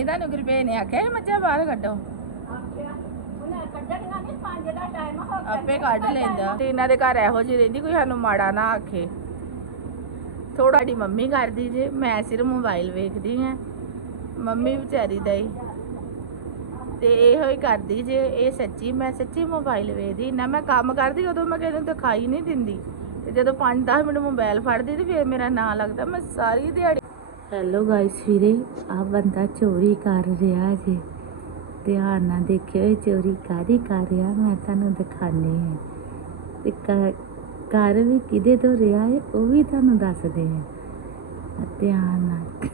ਨਹੀਂ ਤੁਹਾਨੂੰ ਗੁਰਪੇ ਨੇ ਆਖਿਆ ਇਹ ਮੱਝਾਂ ਬਾਹਰ ਕੱਢੋ? ਆਪੇ ਕੱਢ ਲੈਂਦਾ। ਤੇ ਇਹਨਾਂ ਦੇ ਘਰ ਇਹੋ ਜਿਹੀ ਰਹਿੰਦੀ ਕੋਈ ਸਾਨੂੰ ਮਾੜਾ ਨਾ ਆਖੇ। ਥੋੜਾ ਦੀ ਮੰਮੀ ਕਰਦੀ ਜੇ ਮੈਂ ਸਿਰ ਮੋਬਾਈਲ ਵੇਖਦੀ ਆ ਮੰਮੀ ਵਿਚਾਰੀ ਦਾ ਹੀ। ਤੇ ਇਹੋ ਹੀ ਕਰਦੀ ਜੇ ਇਹ ਸੱਚੀ ਮੈਂ ਸੱਚੀ ਮੋਬਾਈਲ ਵੇਖਦੀ। ਨਾ ਮੈਂ ਕੰਮ ਕਰਦੀ ਉਦੋਂ ਮੈਂ ਕਿਸੇ ਨੂੰ ਦਿਖਾਈ ਨਹੀਂ ਦਿੰਦੀ। ਤੇ ਜਦੋਂ 5-10 ਮਿੰਟ ਮੋਬਾਈਲ ਫੜਦੀ ਤੇ ਫਿਰ ਮੇਰਾ ਨਾਂ ਲੱਗਦਾ ਮੈਂ ਸਾਰੀ ਦਿਹਾੜੀ ਹੈਲੋ ਗਾਇਸ ਵੀਰੇ, ਆ ਬੰਦਾ ਚੋਰੀ ਕਰ ਰਿਹਾ ਜੇ। ਧਿਆਨ ਨਾਲ ਦੇਖਿਓ, ਇਹ ਚੋਰੀ ਕਾਦੀ ਕਰ ਰਿਹਾ? ਮੈਂ ਤੁਹਾਨੂੰ ਦਿਖਾਣੀ ਹੈ। ਤੇ ਕਰ- ਵੀ ਕਿਹਦੇ ਤੋਂ ਰਿਹਾ ਹੈ, ਉਹ ਵੀ ਤੁਹਾਨੂੰ ਦੱਸਦੇ ਹਾਂ। ਧਿਆਨ ਨਾਲ।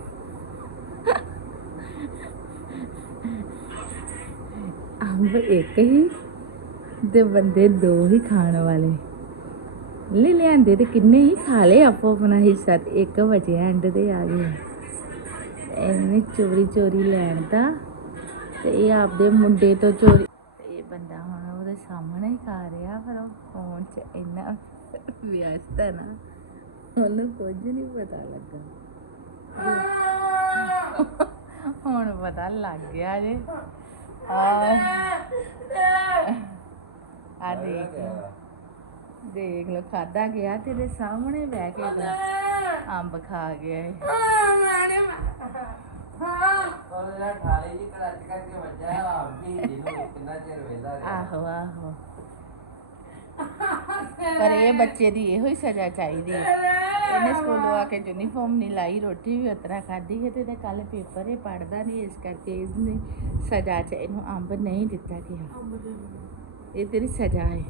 ਅੰਬ ਇੱਕ ਹੀ ਤੇ ਬੰਦੇ ਦੋ ਹੀ ਖਾਣ ਵਾਲੇ। ਲੈ ਲਿਆਂਦੇ ਤੇ ਕਿੰਨੇ ਹੀ ਖਾ ਲਏ ਆਪੋ ਆਪਣਾ ਹਿੱਸਾ ਤੇ ਇੱਕ ਵਜੇ ਐਂਡ ਤੇ ਆ ਗਏ। ਐਵੇਂ ਚੋਰੀ ਚੋਰੀ ਲੈਣ ਦਾ ਤੇ ਇਹ ਆਪਦੇ ਮੁੰਡੇ ਤੋਂ ਚੋਰੀ ਇਹ ਬੰਦਾ ਹੁਣ ਉਹਦੇ ਸਾਹਮਣੇ ਹੀ ਖਾ ਰਿਹਾ ਪਰ ਉਹ ਫੋਨ 'ਚ ਇੰਨਾ ਵਿਅਸਤ ਹੈ ਨਾ, ਉਹਨੂੰ ਕੁਝ ਨਹੀਂ ਪਤਾ ਲੱਗਾ। ਹੁਣ ਪਤਾ ਲੱਗ ਗਿਆ ਜੇ। ਆ ਆ ਦੇਖ। ਦੇਖ ਲੋ ਖਾਦਾ ਗਿਆ ਤੇਰੇ ਸਾਹਮਣੇ ਬਹਿ ਕੇ ਤਾਂ ਅੰਬ ਖਾ ਗਿਆ ਏ ਉਹਦੇ ਨਾਲ ਠਾਲੇ ਜੀ ਕਲੱਚ ਕਰਕੇ ਵੱਜਾ ਆਪ ਵੀ ਜਿਹਨੂੰ ਕਿੰਨਾ ਚਿਰ ਵੇਦਾ ਆਹੋ ਆਹੋ। ਪਰ ਇਹ ਬੱਚੇ ਦੀ ਇਹੋ ਹੀ ਸਜ਼ਾ ਚਾਹੀਦੀ ਹੈ। ਇਹਨੇ ਸਕੂਲੋਂ ਆ ਕੇ ਯੂਨੀਫਾਰਮ ਨਹੀਂ ਲਾਈ ਰੋਟੀ ਵੀ ਉਤਰਾ ਖਾਧੀ ਹੈ ਤੇ ਇਹਦਾ ਕੱਲ ਪੇਪਰ ਇਹ ਪੜਦਾ ਨਹੀਂ ਇਸ ਕਰਕੇ ਇਸਨੇ ਸਜ਼ਾ ਚ ਇਹਨੂੰ ਅੰਬ ਨਹੀਂ ਦਿੱਤਾ ਗਿਆ। ਇਹ ਤੇਰੀ ਸਜ਼ਾ ਹੈ।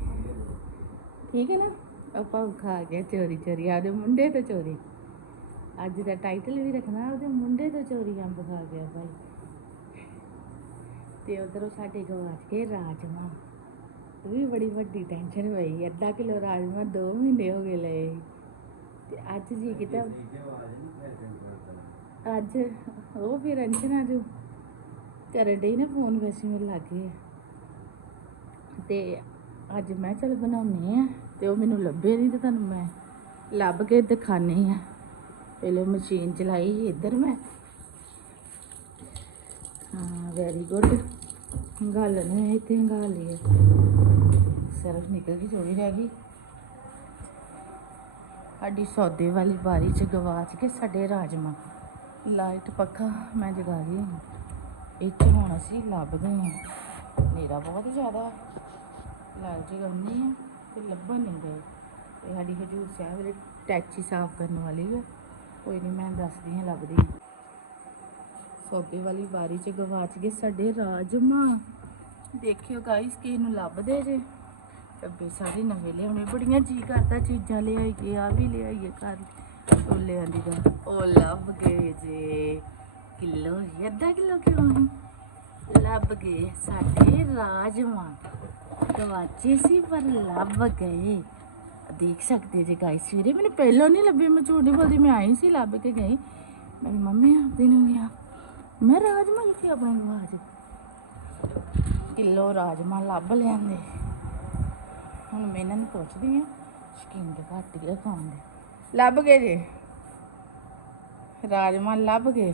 ਠੀਕ ਹੈ ਨਾ? ਆਪਾਂ ਖਾ ਗਿਆ ਚੋਰੀ ਚੋਰੀ। ਆਦੇ ਮੁੰਡੇ ਤੋਂ ਚੋਰੀ। ਅੱਜ ਦਾ ਟਾਈਟਲ ਵੀ ਰੱਖਣਾ ਉਹਦੇ ਮੁੰਡੇ ਤੋਂ ਚੋਰੀ ਅੰਬ ਖਾ ਗਿਆ ਭਾਈ। ਤੇ ਉਧਰੋਂ ਸਾਡੇ ਗਵਾਚ ਗਏ ਰਾਜਮਾ। ਉਹ ਵੀ ਬੜੀ ਵੱਡੀ ਟੈਨਸ਼ਨ ਹੋਈ। ਅੱਧਾ ਕਿਲੋ ਰਾਜਮਾ 2 ਮਹੀਨੇ ਹੋ ਗਏ ਲਏ। ਤੇ ਅੱਜ ਜੀ ਕਿਤਾ। ਅੱਜ ਉਹ ਫਿਰ ਅੰਸ਼ਨਾ ਜੋ ਕਰਨ ਡਈ ਨਾ ਫੋਨ ਵੈਸੇ ਮੇਰੇ ਲੱਗੇ ਤੇ ਅੱਜ ਮੈਂ ਚਲ ਬਣਾਉਣੀ ਆ ਤੇ ਉਹ ਮੈਨੂੰ ਲੱਭੇ ਨਹੀਂ ਤੇ ਤੁਹਾਨੂੰ ਮੈਂ ਲੱਭ ਕੇ ਦਿਖਾਣੀ ਆ ਪਹਿਲੇ ਮਸ਼ੀਨ ਚਲਾਈ ਸੀ ਇੱਧਰ ਮੈਂ। ਹਾਂ ਵੈਰੀ ਗੁੱਡ ਗੱਲ ਨੇ ਇੱਥੇ ਹੰਗਾ ਲਈ ਸਿਰਫ ਨਿਕਲ ਗਈ ਥੋੜੀ ਰਹਿ ਗਈ। ਸਾਡੀ ਸੌਦੇ ਵਾਲੀ ਬਾਰੀ ਚ ਗਵਾਚ ਕੇ ਸਾਡੇ ਰਾਜਮਾ। ਲਾਈਟ ਪੱਖਾ ਮੈਂ ਜਗਾ ਲਈ। ਇਹ ਚ ਹੁਣ ਅਸੀਂ ਲੱਭਦੇ ਹਾਂ। ਹਨੇਰਾ ਬਹੁਤ ਜ਼ਿਆਦਾ। ਲਾਈਟ ਜਗਾਉਣੀ ਆ ਤੇ ਲੱਭਣ ਨਹੀਂ ਗਏ। ਤੇ ਸਾਡੀ ਹਜੂਰ ਸਾਹਿਬ ਦੇ ਟੈਚੀ ਸਾਫ਼ ਕਰਨ ਵਾਲੀ ਆ, ਕੋਈ ਨਹੀਂ ਮੈਂ ਦੱਸਦੀ ਹਾਂ, ਲੱਭਦੀ ਹਾਂ। ਵਾਲੀ ਬਾਰੀ ਚ ਗਵਾਚ ਗਏ ਸਾਡੇ ਰਾਜਮਾ। ਦੇਖਿਓ ਗਾਇਸ ਕਿ ਇਹਨੂੰ ਲੱਭਦੇ ਜੇ। ਡੱਬੇ ਸਾਰੇ ਨਵੇਂ ਲਿਆਉਣੇ, ਬੜੀਆਂ ਜੀ ਕਰਦਾ ਚੀਜ਼ਾਂ ਲਿਆਈਏ ਆ ਵੀ ਲਿਆਈਏ ਘਰ। ਛੋਲੇ ਦੀ ਦਾ ਉਹ ਲੱਭ ਗਏ ਜੇ। ਕਿਲੋ ਅੱਧਾ ਕਿਲੋ ਕਿਉਂ ਨਹੀਂ? ਲੱਭ ਗਏ ਸਾਡੇ ਰਾਜਮਾ। ਗਵਾਚੇ ਸੀ ਪਰ ਲੱਭ ਗਏ ਦੇਖ ਸਕਦੇ ਜੇ ਗਾਇਸ ਵੀਰੇ ਮੈਨੂੰ ਪਹਿਲਾਂ ਨਹੀਂ ਲੱਭੇ ਮੈਂ ਝੂਠ ਨਹੀਂ ਬੋਲਦੀ ਮੈਂ ਆਈ ਸੀ ਲੱਭ ਕੇ ਗਈ ਮੇਰੀ ਮੰਮੀ ਆਪਦੇ ਨੂੰ ਗਿਆ ਮੈਂ ਰਾਜਮਾ ਇੱਥੇ ਆਪਣੇ ਗਵਾਚ ਕਿਲੋ ਰਾਜਮਾ ਲੱਭ ਲਿਆਂਦੇ ਹੁਣ ਮੈਂ ਇਹਨਾਂ ਨੂੰ ਪੁੱਛਦੀ ਆ ਸ਼ਕੀਨ ਦੇ ਘੱਟ ਹੀ ਖਾਣ ਦੇ ਲੱਭ ਗਏ ਜੇ ਰਾਜਮਾ ਲੱਭ ਗਏ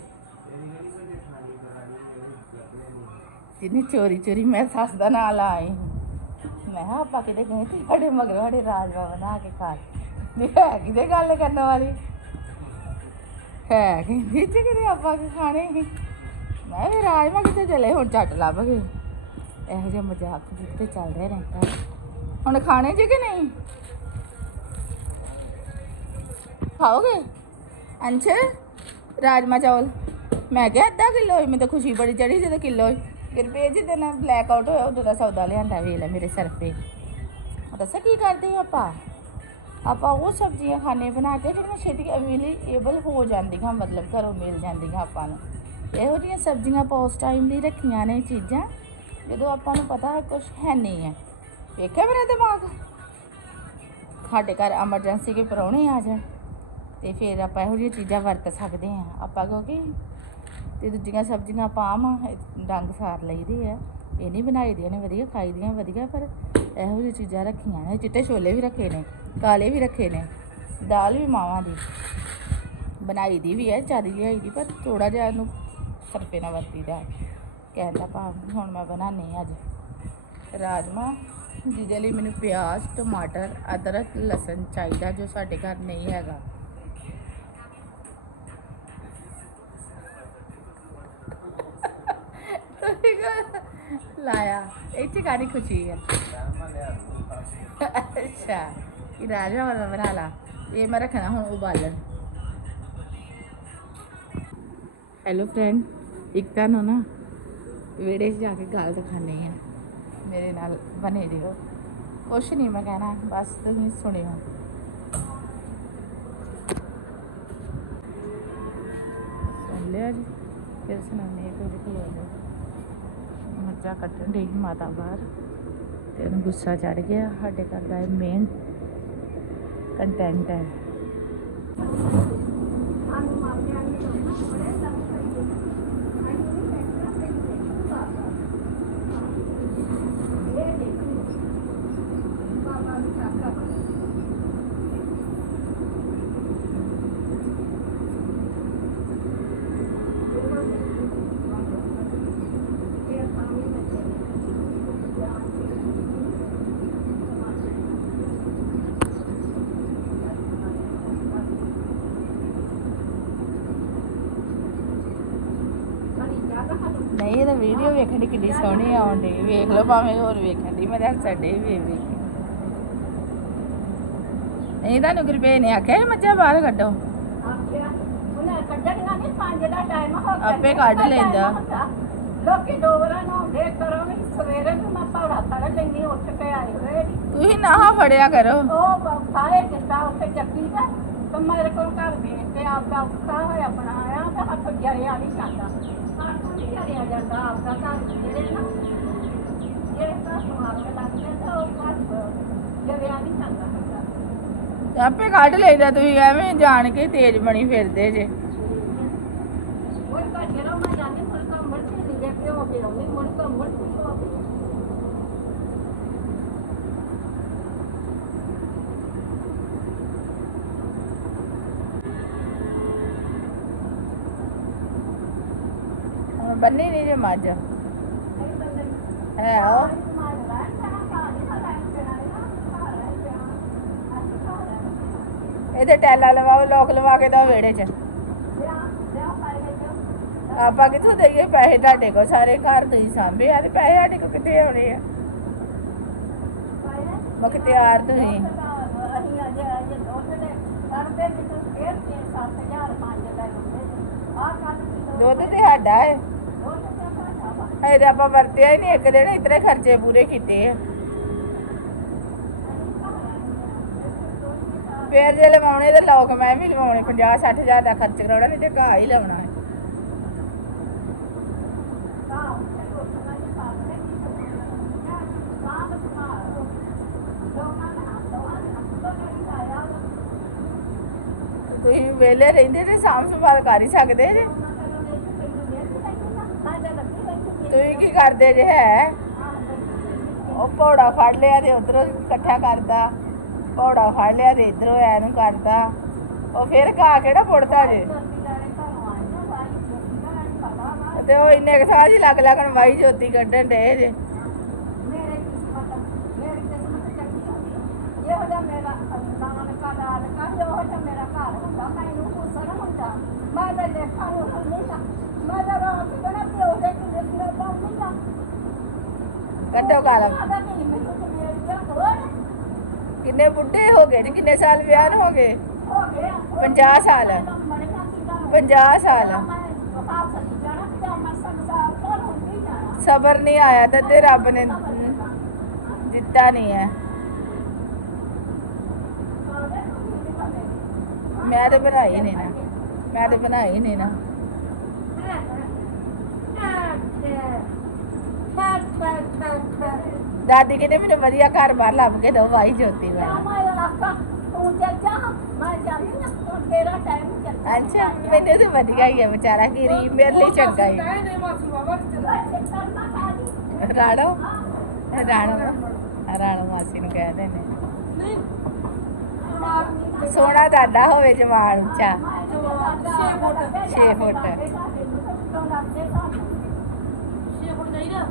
ਜਿਹਨੇ ਚੋਰੀ ਚੋਰੀ ਮੈਂ ਸੱਸ ਦਾ ਨਾਂ ਲਾਈ ਮੈਂ ਕਿਹਾ ਆਪਾਂ ਕਿਤੇ ਗਏ ਤੇ ਸਾਡੇ ਮਗਰ ਸਾਡੇ ਰਾਜਮਾ ਬਣਾ ਕੇ ਖਾ ਨਹੀਂ, ਹੈ ਕਿਤੇ ਗੱਲ ਕਰਨ ਵਾਲੀ? ਹੈ ਕਹਿੰਦੀ ਜੀ ਕਿਤੇ ਆਪਾਂ ਕੀ ਖਾਣੇ ਸੀ? ਮੈਂ ਵੀ ਰਾਜਮਾ ਕਿਤੇ ਚਲੇ? ਹੁਣ ਝੱਟ ਲੱਭ ਗਏ। ਇਹੋ ਜਿਹਾ ਮਜ਼ਾਕ ਵੀ ਚੱਲਦੇ ਰਹਿੰਦਾ। ਹੁਣ ਖਾਣੇ ਜੇ ਕਿ ਨਹੀਂ? ਖਾਓਗੇ? ਅੰਸ਼, ਰਾਜਮਾ ਚਾਵਲ ਮੈਂ ਕਿਹਾ ਅੱਧਾ ਕਿਲੋ ਹੋਈ ਮੈਨੂੰ ਤਾਂ ਖੁਸ਼ੀ ਬੜੀ ਚੜੀ ਜਦੋਂ ਕਿਲੋ ਹੋਈ ਰੁਪਏ ਜਿੱਦਾਂ ਨਾ ਬਲੈਕ ਆਊਟ ਹੋਇਆ, ਉਦੋਂ ਦਾ ਸੌਦਾ ਲਿਆਂਦਾ ਵੇਖ ਲੈ ਮੇਰੇ ਸਿਰ ਤੇ। ਦੱਸਾਂ ਕੀ ਕਰਦੇ ਆਪਾਂ? ਆਪਾਂ ਉਹ ਸਬਜ਼ੀਆਂ ਖਾਣੇ ਬਣਾ ਕੇ ਜਿਹੜੀਆਂ ਛੇਤੀ ਅਵੇਲੇਬਲ ਹੋ ਜਾਂਦੀਆਂ, ਮਤਲਬ ਘਰੋਂ ਮਿਲ ਜਾਂਦੀਆਂ ਆਪਾਂ ਨੂੰ। ਇਹੋ ਜਿਹੀਆਂ ਸਬਜ਼ੀਆਂ ਆਪਾਂ ਉਸ ਟਾਈਮ ਲਈ ਰੱਖੀਆਂ ਨੇ ਚੀਜ਼ਾਂ, ਜਦੋਂ ਆਪਾਂ ਨੂੰ ਪਤਾ ਕੁਝ ਹੈ ਨਹੀਂ ਹੈ। ਵੇਖਿਆ ਮੇਰਾ ਦਿਮਾਗ? ਸਾਡੇ ਘਰ ਐਮਰਜੈਂਸੀ ਕੇ ਪਰੌਣੇ ਆ ਜਾਣ, ਤੇ ਫਿਰ ਆਪਾਂ ਇਹੋ ਜਿਹੀਆਂ ਚੀਜ਼ਾਂ ਵਰਤ ਸਕਦੇ ਹਾਂ। ਆਪਾਂ ਕਿਉਂਕਿ ਤੇ ਦੂਜੀਆਂ ਸਬਜ਼ੀਆਂ ਆਪਾਂ ਆਮ ਡੰਗ ਸਾਰ ਲਈਦੇ ਆ। ਇਹ ਨਹੀਂ ਬਣਾਈ ਦੀਆਂ ਨੇ, ਵਧੀਆ ਖਾਈ ਦੀਆਂ, ਵਧੀਆ, ਪਰ ਇਹੋ ਜਿਹੀਆਂ ਚੀਜ਼ਾਂ ਰੱਖੀਆਂ ਨੇ। ਚਿੱਟੇ ਛੋਲੇ ਵੀ ਰੱਖੇ ਨੇ, ਕਾਲੇ ਵੀ ਰੱਖੇ ਨੇ, ਦਾਲ ਵੀ ਮਾਵਾਂ ਦੀ। ਬਣਾਈ ਦੀ ਵੀ ਹੈ ਚਾਰੀ ਲਿਆਈ ਦੀ, ਪਰ ਥੋੜਾ ਜਿਹਾ ਇਹਨੂੰ ਸਰਫੇ ਨਾਲ ਵਰਤੀਦਾ ਕਹਿੰਦਾ ਭਾਵ ਹੁਣ ਮੈਂ ਬਣਾਉਣੀ ਅੱਜ। ਰਾਜਮਾ, ਜਿਹਦੇ ਲਈ ਮੈਨੂੰ ਪਿਆਜ਼, ਟਮਾਟਰ, ਅਦਰਕ, ਲਸਣ ਚਾਹੀਦਾ, ਜੋ ਸਾਡੇ ਘਰ ਨਹੀਂ ਹੈਗਾ ਤੁਸੀਂ ਕਿਉਂ ਲਾਇਆ। ਇਹ ਚ ਕਾਹਦੀ ਖੁਸ਼ੀ ਹੈ? ਅੱਛਾ, ਇਹ ਰਾਜਮਾ ਵਾਲਾ ਬਣਾ ਲਾ। ਇਹ ਮੈਂ ਰੱਖਣਾ ਹੁਣ ਉਬਾਲਣ। ਹੈਲੋ ਫਰੈਂਡ ਇੱਕ ਤਾਂ ਨਾ ਵਿਹੜੇ 'ਚ ਜਾ ਕੇ ਗੱਲ ਦਿਖਾਣੇ ਹੈ। ਮੇਰੇ ਨਾਲ ਬਣੇ ਰਹੋ। ਕੁਛ ਨਹੀਂ ਮੈਂ ਕਹਿਣਾ, ਬਸ ਤੁਸੀਂ ਸੁਣਿਓ। ਸੁਣ ਲਿਆ ਜੀ, ਫਿਰ ਸੁਣਾਉਂਦੇ ਆ ਕੁਝ ਖਲੋ ਮੱਝਾਂ ਕੱਟਣ ਡਈ ਮਾਤਾ ਬਾਹਰ ਤੇ ਉਹਨੂੰ ਗੁੱਸਾ ਚੜ ਗਿਆ। ਸਾਡੇ ਘਰ ਦਾ ਇਹ ਮੇਨ ਕੰਟੈਂਟ ਹੈ ਸਾਨੂੰ ਮਾਪਿਆਂ ਨੇ ਸੋਚਣਾ ਬੜੇ ਲੱਗ ਪਈ ਅਸੀਂ ਨਹੀਂ ਬੈਠਣਾ ਤੇ ਦੇਖੂਗਾ ਇਹ ਦੇਖੂ ਬਾਬਾ ਨੂੰ ਚਾਕਾ ਇਹ ਸਾਹਮਣੇ ਬੱਚੇ ਬੜੀ ਜ਼ਿਆਦਾ ਸਾਨੂੰ ਨਹੀਂ ਇਹ ਤਾਂ ਵੀਡੀਓ ਵੇਖਣ ਦੀ ਕਿੰਨੀ ਸੋਹਣੀ ਆਉਣ ਵੇਖ ਲਓ ਭਾਵੇਂ ਹੋਰ ਵੇਖਣ ਦੀ ਮੈਂ ਤਾਂ ਸਾਡੇ ਵੇਖ ਵੇਖ। ਨਹੀਂ ਤੁਹਾਨੂੰ ਗੁਰਬੇ ਨੇ ਆਖਿਆ ਮੱਝਾਂ ਬਾਹਰ ਕੱਢੋ ਆਖਿਆ ਉਹਨੇ ਕੱਢਣੀਆਂ ਨਹੀਂ ਪੰਜ ਦਾ ਟਾਈਮ ਹੋ ਗਿਆ ਆਪੇ ਕੱਢ ਲੈਂਦਾ। ਲੋਕੀ ਦੋ ਵਾਰਾਂ ਨਹਾਉਂਦੇ ਕਰੋ ਵੀ ਸਵੇਰੇ ਵੀ ਮੈਂ ਪੌੜਾ ਫੜ ਲੈਂਦੀ ਉੱਠ ਕੇ ਆਏ ਹੋਏ ਨੀ। ਤੁਸੀਂ ਨਾ ਫੜਿਆ ਕਰੋ ਉਹ ਸਾਰੇ ਕਿੱਦਾਂ ਉੱਥੇ ਚੱਕੀ ਦਾ ਤੇ ਮੇਰੇ ਕੋਲ ਘਰ ਵੇਖ ਕੇ ਆਪਦਾ ਉੱਤਾ ਹੋਇਆ ਬਣਾਇਆ ਤੇ ਹੱਥ ਜਰਿਆ ਨਹੀਂ ਜਾਂਦਾ ਆਪੇ ਕੱਢ ਲੈਂਦਾ ਤੁਸੀਂ ਐਵੇਂ ਜਾਣ ਕੇ ਤੇਜ਼ ਬਣੀ ਫਿਰਦੇ ਜੇ ਮੁੜ ਕੇ ਜਦੋਂ ਮੈਂ ਜਾਂਦੀ ਮੁੜ ਕੇ ਮੁੜ ਕੇ ਨਹੀਂ ਦੇਖਦੇ ਹੋ ਕੇ ਆਉਂਦੀ ਮੁੜ ਕੇ ਮੁੜ ਕੇ ਹੋ ਕੇ ਹੁਣ ਬੰਨੀ ਨਹੀਂ ਜੇ ਮੱਝ। ਹੈ ਉਹ। ਇਹਦੇ ਟੈਲਾ ਲਵਾਓ, ਲੋਕ ਲਵਾ ਕੇ ਦੋ ਵਿਹੜੇ 'ਚ। ਆਪਾਂ ਕਿੱਥੋਂ ਦੇਈਏ ਪੈਸੇ ਤੁਹਾਡੇ ਕੋਲ? ਸਾਰੇ ਘਰ ਤੁਸੀਂ ਸਾਂਭੇ ਆ ਤੇ ਪੈਸੇ ਸਾਡੇ ਕੋਲ ਕਿੱਥੇ ਆਉਣੇ ਆ? ਪਾਏ ਮੁਖਤਿਆਰ ਤੁਸੀਂ। ਅਸੀਂ ਅਜੇ ਅਜੇ ਦੁੱਧ ਕਰਦੇ ਵੀ ਫੇਰ 6-7000 ਪੰਜ ਲੈ ਲੈਂਦੇ ਆ ਕੱਲ ਦੁੱਧ ਤੇ ਸਾਡਾ ਹੈ ਸਾਡਾ ਵਾ ਤੇ ਆਪਾਂ ਵਰਤਿਆ ਹੀ ਨਹੀਂ, ਇੱਕ ਦਿਨ ਇਤਨੇ ਖਰਚੇ ਪੂਰੇ ਕੀਤੇ ਆ। ਫੇਰ ਜੇ ਲਵਾਉਣੇ ਤੇ ਲੋਕ ਮੈਂ ਵੀ ਲਵਾਉਣੇ 50 60 ਹਜ਼ਾਰ ਦਾ ਖਰਚ ਕਰਾਉਣਾ, ਨਹੀਂ ਤੇ ਘਾਹ ਹੀ ਲਾਉਣਾ ਹੈ। ਤੁਸੀਂ ਵਿਹਲੇ ਰਹਿੰਦੇ ਤੇ ਸਾਂਭ ਸੰਭਾਲ ਕਰ ਹੀ ਸਕਦੇ ਜੇ। ਤੁਸੀਂ ਕੀ ਕਰਦੇ ਜੇ? ਹੈ ਉਹ ਪੌੜਾ ਫੜ ਲਿਆ ਤੇ ਉਧਰੋਂ ਇਕੱਠਾ ਕਰਦਾ। ਪੌੜਾ ਫੜ ਲਿਆ ਤੇ ਇਧਰੋਂ ਐ ਨੂੰ ਕਰਦਾ। ਉਹ ਫਿਰ ਘਾਹ ਕਿਹੜਾ ਪੁੱਟਦਾ ਜੇ? ਤੇ ਉਹ ਇੰਨੇ ਕੁ ਸਾਹ ਜੀ ਲੱਗ ਲੱਗਣ ਵਾਈ ਜੋਤੀ ਕੱਢਣ ਦੇ ਜੇ। ਮੈਂ ਤਾਂ ਦੇਖਾਂ ਨੂੰ ਨਹੀਂ ਤਾਂ ਮੈਂ ਤਾਂ ਰਾਤ ਬਣਾ ਪਿਓ ਦੇ ਕੱਢੋ ਗਾਲ ਕਿੰਨੇ ਬੁੱਢੇ ਹੋ ਗਏ ਜੀ ਕਿੰਨੇ ਸਾਲ ਵਿਆਹ ਨੂੰ ਹੋ ਗਏ? ਹੋ 50 ਸਾਲ। 50 ਸਾਲ। ਸਬਰ ਨਹੀਂ ਆਇਆ ਤੇ ਤੇ ਰੱਬ ਨੇ ਦਿੱਤਾ ਨਹੀਂ ਹੈ। ਮੈਂ ਤੇ ਬਣਾਈ ਨਹੀਂ ਨਾ। ਮੈਂ ਤੇ ਬਣਾਈ ਨਹੀਂ ਨਾ। ਦਾਦੀ ਕਹਿੰਦੇ ਮੈਨੂੰ ਵਧੀਆ ਘਰ ਬਾਹਰ ਲੱਭ ਕੇ ਦੋ ਵਾਈ ਜੋਤੀ ਵਾਲਾ ਅੱਛਾ, ਮੈਨੂੰ ਤੇ ਵਧੀਆ ਹੀ ਹੈ ਵਿਚਾਰਾ ਗਿਰੀ ਮੇਰੇ ਲਈ ਚੰਗਾ ਹੀ ਰਾਣੋ ਰਾਣੋ ਰਾਣੋ ਮਾਸੀ ਨੂੰ ਕਹਿੰਦੇ ਨੇ ਸੋਹਣਾ ਦਾਦਾ ਹੋਵੇ ਜਵਾਨ ਉੱਚਾ। 6 ਫੁੱਟ। ਉੱਤੋਂ ਲੱਗੇ ਸਾਨੂੰ ਛੇ ਫੁੱਟ ਚਾਹੀਦਾ ਨਾ।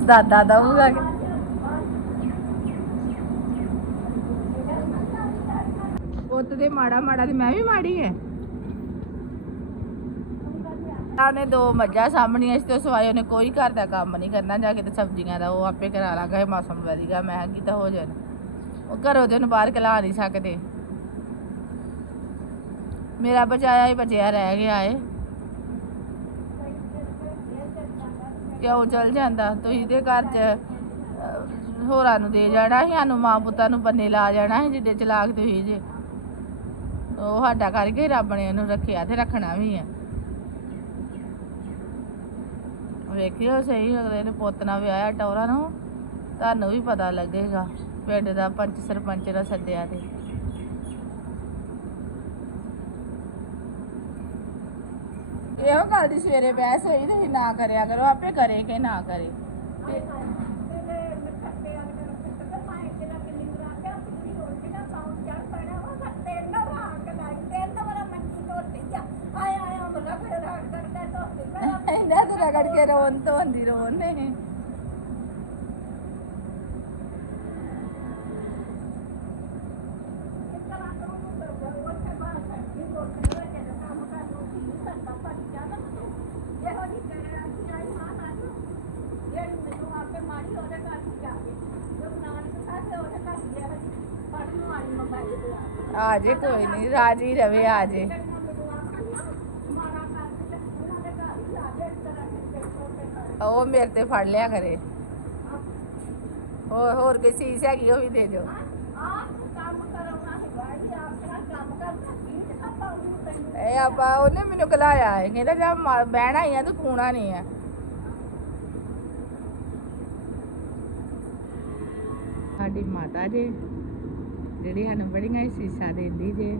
ਦਾਦਾ ਦਊਗਾ ਕਿ। ਪੁੱਤ ਦੇ ਮਾੜਾ ਮਾੜਾ ਤੇ ਮੈਂ ਵੀ ਮਾੜੀ ਐ ਉਹਨੇ ਦੋ ਮੱਝਾਂ ਸਾਹਮਣੀਆਂ ਸੀ ਤੇ ਸਵਾਏ ਉਹਨੇ ਕੋਈ ਘਰ ਦਾ ਕੰਮ ਨਹੀਂ ਕਰਨਾ, ਜਾ ਕੇ ਤੇ ਸਬਜ਼ੀਆਂ ਦਾ ਉਹ ਆਪੇ ਕਰਾ ਲਾਂਗਾ, ਇਹ ਮੌਸਮ ਵਧੀਆ ਮੈਂ ਕਿਹਾ ਕੀਤਾ ਹੋ ਜਾਣ। ਉਹ ਘਰੋਂ ਤੇ ਉਹਨੂੰ ਬਾਹਰ ਕਲਾ ਨਹੀਂ ਸਕਦੇ। ਮੇਰਾ ਬਚਾਇਆ ਹੀ ਬਚਿਆ ਰਹਿ ਗਿਆ ਏ। ਕਿਉਂ ਚਲ ਜਾਂਦਾ? ਤੁਸੀਂ ਦੇ ਘਰ 'ਚ ਹੋਰਾਂ ਨੂੰ ਦੇ ਜਾਣਾ ਸੀ, ਸਾਨੂੰ ਮਾਂ ਪੁੱਤਾਂ ਨੂੰ ਬੰਨੇ ਲਾ ਜਾਣਾ ਸੀ ਜਿੱਡੇ ਚਲਾਕ ਤੁਸੀਂ ਜੇ। ਉਹ ਸਾਡਾ ਕਰਕੇ ਰੱਬ ਨੇ ਉਹਨੂੰ ਰੱਖਿਆ ਤੇ ਰੱਖਣਾ ਵੀ ਆ। ਵੇਖਿਓ ਸਹੀ, ਅਗਲੇ ਨੇ ਪੁੱਤ ਨਾਲ ਵਿਆਹਿਆ ਟੌਰਾ ਨੂੰ, ਤੁਹਾਨੂੰ ਵੀ ਪਤਾ ਲੱਗੇਗਾ, ਪਿੰਡ ਦਾ ਪੰਚ ਸਰਪੰਚ ਦਾ ਸੱਦਿਆ ਤੇ। ਇਹੋ ਗੱਲ ਦੀ ਸਵੇਰੇ ਬਹਿਸ ਹੋਈ ਤੁਸੀਂ ਨਾ ਕਰਿਆ ਕਰੋ, ਆਪੇ ਕਰੇ ਕਿ ਨਾ ਕਰੇ। ਤੇ- ਇਹਨਾਂ ਤੋਂ ਰਗੜ ਕੇ ਰੋਣ ਤੋਂ ਹੁੰਦੀ ਰੋਣ ਨੇ ਆ ਜੇ ਕੋਈ ਨਹੀਂ ਰਾਜੀ ਰਵੇ ਆ ਜੇ ਉਹ ਮੇਰੇ ਤੇ ਫੜ ਲਿਆ ਕਰੇ। ਹੋਰ ਹੋਰ ਕੋਈ ਚੀਜ਼ ਹੈਗੀ ਉਹ ਵੀ ਦੇ ਦਿਓ। ਇਹ ਆਪਾਂ ਉਹਨੇ ਮੈਨੂੰ ਕਲਾਇਆ ਹੈ ਕਹਿੰਦਾ ਜਾ ਬਹਿਣਾ ਹੀ ਆ ਤੂੰ, ਖੂਣਾ ਨਹੀਂ ਆ। ਸਾਡੀ ਮਾਤਾ ਜੀ, ਜਿਹੜੀ ਸਾਨੂੰ ਬੜੀਆਂ ਹੀ ਸੀਸਾ ਦਿੰਦੀ ਜੇ,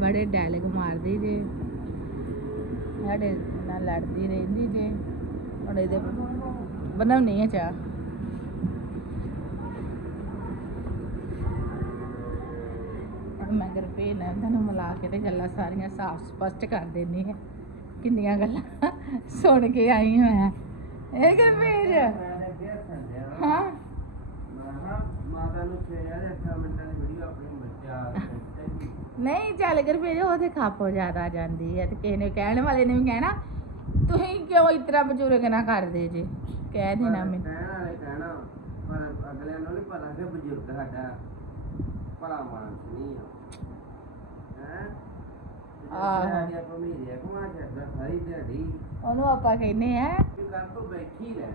ਬੜੇ ਡਾਇਲੌਗ ਮਾਰਦੀ ਜੇ, ਸਾਡੇ ਨਾਲ ਲੜਦੀ ਰਹਿੰਦੀ ਜੇ। ਹੁਣ ਇਹਦੇ ਬਣਾਉਣੀ ਆ ਚਾਹ। ਮੈਂ ਗੁਰਪੇ ਨਾ ਤੁਹਾਨੂੰ ਮਿਲਾ ਕੇ ਤੇ ਗੱਲਾਂ ਸਾਰੀਆਂ ਸਾਫ਼ ਸਪਸ਼ਟ ਕਰ ਦੇਣੀ ਹੈ ਕਿੰਨੀਆਂ ਗੱਲਾਂ ਸੁਣ ਕੇ ਆਈ ਹੋਇਆ ਇਹ ਗੁਰਪੇਜ ਮੈਂ ਹਾਂ। ਮੈਂ ਮਾਤਾ ਨੂੰ ਛੇੜਿਆ ਤੇ 8 ਮਿੰਟਾਂ ਦੀ ਵੀਡੀਓ ਆਪਣੀ ਬੱਚਾ ਨਹੀਂ ਚੱਲ ਗੁਰਪੇਜ ਉਹਦੇ ਖਾਪੋ ਜ਼ਿਆਦਾ ਜਾਂਦੀ ਹੈ ਤੇ ਕਿਸੇ ਨੇ ਕਹਿਣ ਵਾਲੇ ਨੇ ਵੀ ਕਹਿਣਾ ਤੁਸੀਂ ਕਿਉਂ ਇਤਰਾ ਬਜ਼ੁਰਗ ਨਾ ਕਰਦੇ ਜੇ? ਕਹਿ ਦੇਣਾ ਮੈਂ ਕਹਿਣ ਵਾਲੇ ਕਹਿਣਾ ਪਰ ਅਗਲਿਆਂ ਨੂੰ ਨਹੀਂ ਪਤਾ ਕਿ ਬਜ਼ੁਰਗ ਸਾਡਾ ਭਲਾ ਮਾਨਸ ਨਹੀਂ ਆ। ਹੈ? ਆਹੋ। ਸਾਡੀਆਂ ਭਮੀਰੀਆਂ ਘੁਮਾ ਛੱਡਦਾ ਸਾਰੀ ਦਿਹਾੜੀ। ਉਹਨੂੰ ਆਪਾਂ ਕਹਿੰਨੇ ਆ। ਕਿ ਕਰ ਤੋਂ ਬੈਠੀ ਰਹਿ।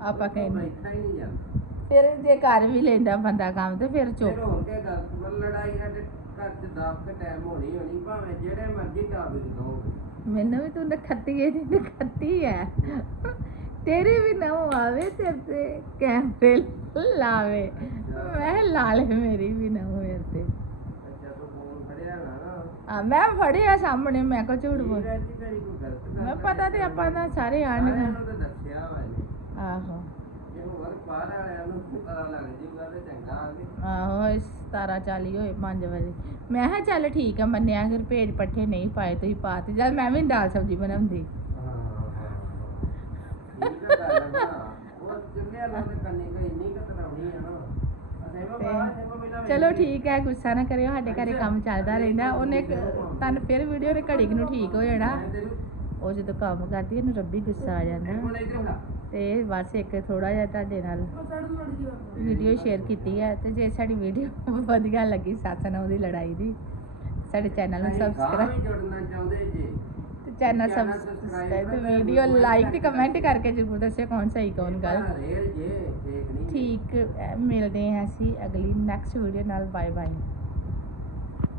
ਆਪਾਂ ਉੱਥੋਂ ਕਹਿੰਦੇ। ਬੈਠਾ ਹੀ ਨਹੀਂ ਜਾਂਦਾ। ਫਿਰ ਜੇ ਕਰ ਵੀ ਲੈਂਦਾ ਬੰਦਾ ਕੰਮ ਤੇ ਫਿਰ ਫਿਰ ਚੁੱਪ ਹੋਰ ਕੇ ਗੱਲ ਮਤਲਬ ਲੜਾਈ ਸਾਡੇ ਘਰ ਚ 10 ਕੇ ਟਾਈਮ ਹੋਣੀ ਹੋਣੀ ਭਾਵੇਂ ਜਿਹੜੇ ਮਰਜ਼ੀ ਟਾਪਿਕ ਦੋ। ਮੈਨੂੰ ਵੀ ਤੂੰ ਨਖੱਤੀ ਹੈ ਜੀ ਨਖੱਤੀ ਹੈ। ਤੇਰੇ ਵੀ ਨਾ ਆਵੇ ਤੇਰੇ ਤੇ ਕੈਮਰੇ ਲਾਵੇ। ਮੈਂ ਕਿਹਾ ਲਾ ਲੈ ਮੇਰੀ ਵੀ ਨਾ ਹੋਏ ਤੇ। ਆ ਮੈਂ ਫੜਿਆ ਸਾਹਮਣੇ ਮੈਂ ਕੋ ਝੂਠ ਬੋਲ। ਮੈਂ ਪਤਾ ਤੇ ਆਪਾਂ ਦਾ ਸਾਰੇ ਆਣ ਆਹੋ। ਬਾਹਰ ਵਾਲਿਆਂ ਨੂੰ ਪਤਾ ਲੱਗ ਜੂਗਾ ਤੇ ਚੰਗਾ ਆ ਕੇ। ਆਹੋ 17 40 ਹੋਏ 5 ਵਜੇ। ਮੈਂ ਕਿਹਾ ਚੱਲ ਠੀਕ ਆ ਮੰਨਿਆ ਫਿਰ ਭੇਜ ਪੱਠੇ ਨਹੀਂ ਪਾਏ ਤੁਸੀਂ ਪਾਤੇ ਜਦ ਮੈਂ ਵੀ ਦਾਲ ਸਬਜ਼ੀ ਬਣਾਉਂਦੀ। ਚਲੋ ਠੀਕ ਹੈ ਗੁੱਸਾ ਨਾ ਕਰਿਓ ਸਾਡੇ ਘਰੇ ਕੰਮ ਚੱਲਦਾ ਰਹਿੰਦਾ। ਉਹਨੇ ਤੁਹਾਨੂੰ ਫਿਰ ਵੀਡੀਓ ਨੇ ਘੜੀ ਨੂੰ ਠੀਕ ਹੋ ਜਾਣਾ। ਉਹ ਜਦੋਂ ਕੰਮ ਕਰਦੀ ਇਹਨੂੰ ਰੱਬੀ ਗੁੱਸਾ ਆ ਜਾਂਦਾ। ਤੇ ਬਸ ਇੱਕ ਥੋੜਾ ਜਿਹਾ ਤੁਹਾਡੇ ਨਾਲ ਵੀਡੀਓ ਸ਼ੇਅਰ ਕੀਤੀ ਹੈ ਤੇ ਜੇ ਸਾਡੀ ਵੀਡੀਓ ਵਧੀਆ ਲੱਗੀ ਸੱਸ ਨਾਲ ਉਹਦੀ ਲੜਾਈ ਦੀ ਸਾਡੇ ਚੈਨਲ ਨੂੰ ਸਬਸਕ੍ਰਾਈਬ ਜੁੜਨਾ ਚਾਹੁੰਦੇ ਜੇ। ਤੇ ਚੈਨਲ ਸਬਸਕ੍ਰਾਈਬ ਤੇ ਵੀਡੀਓ ਲਾਈਕ ਤੇ ਕਮੈਂਟ ਕਰਕੇ ਜ਼ਰੂਰ ਦੱਸਿਓ ਕੌਣ ਸਹੀ ਕੌਣ ਗਲਤ। ਠੀਕ ਮਿਲਦੇ ਹਾਂ ਅਸੀਂ ਅਗਲੀ ਨੈਕਸਟ ਵੀਡੀਓ ਨਾਲ ਬਾਏ ਬਾਏ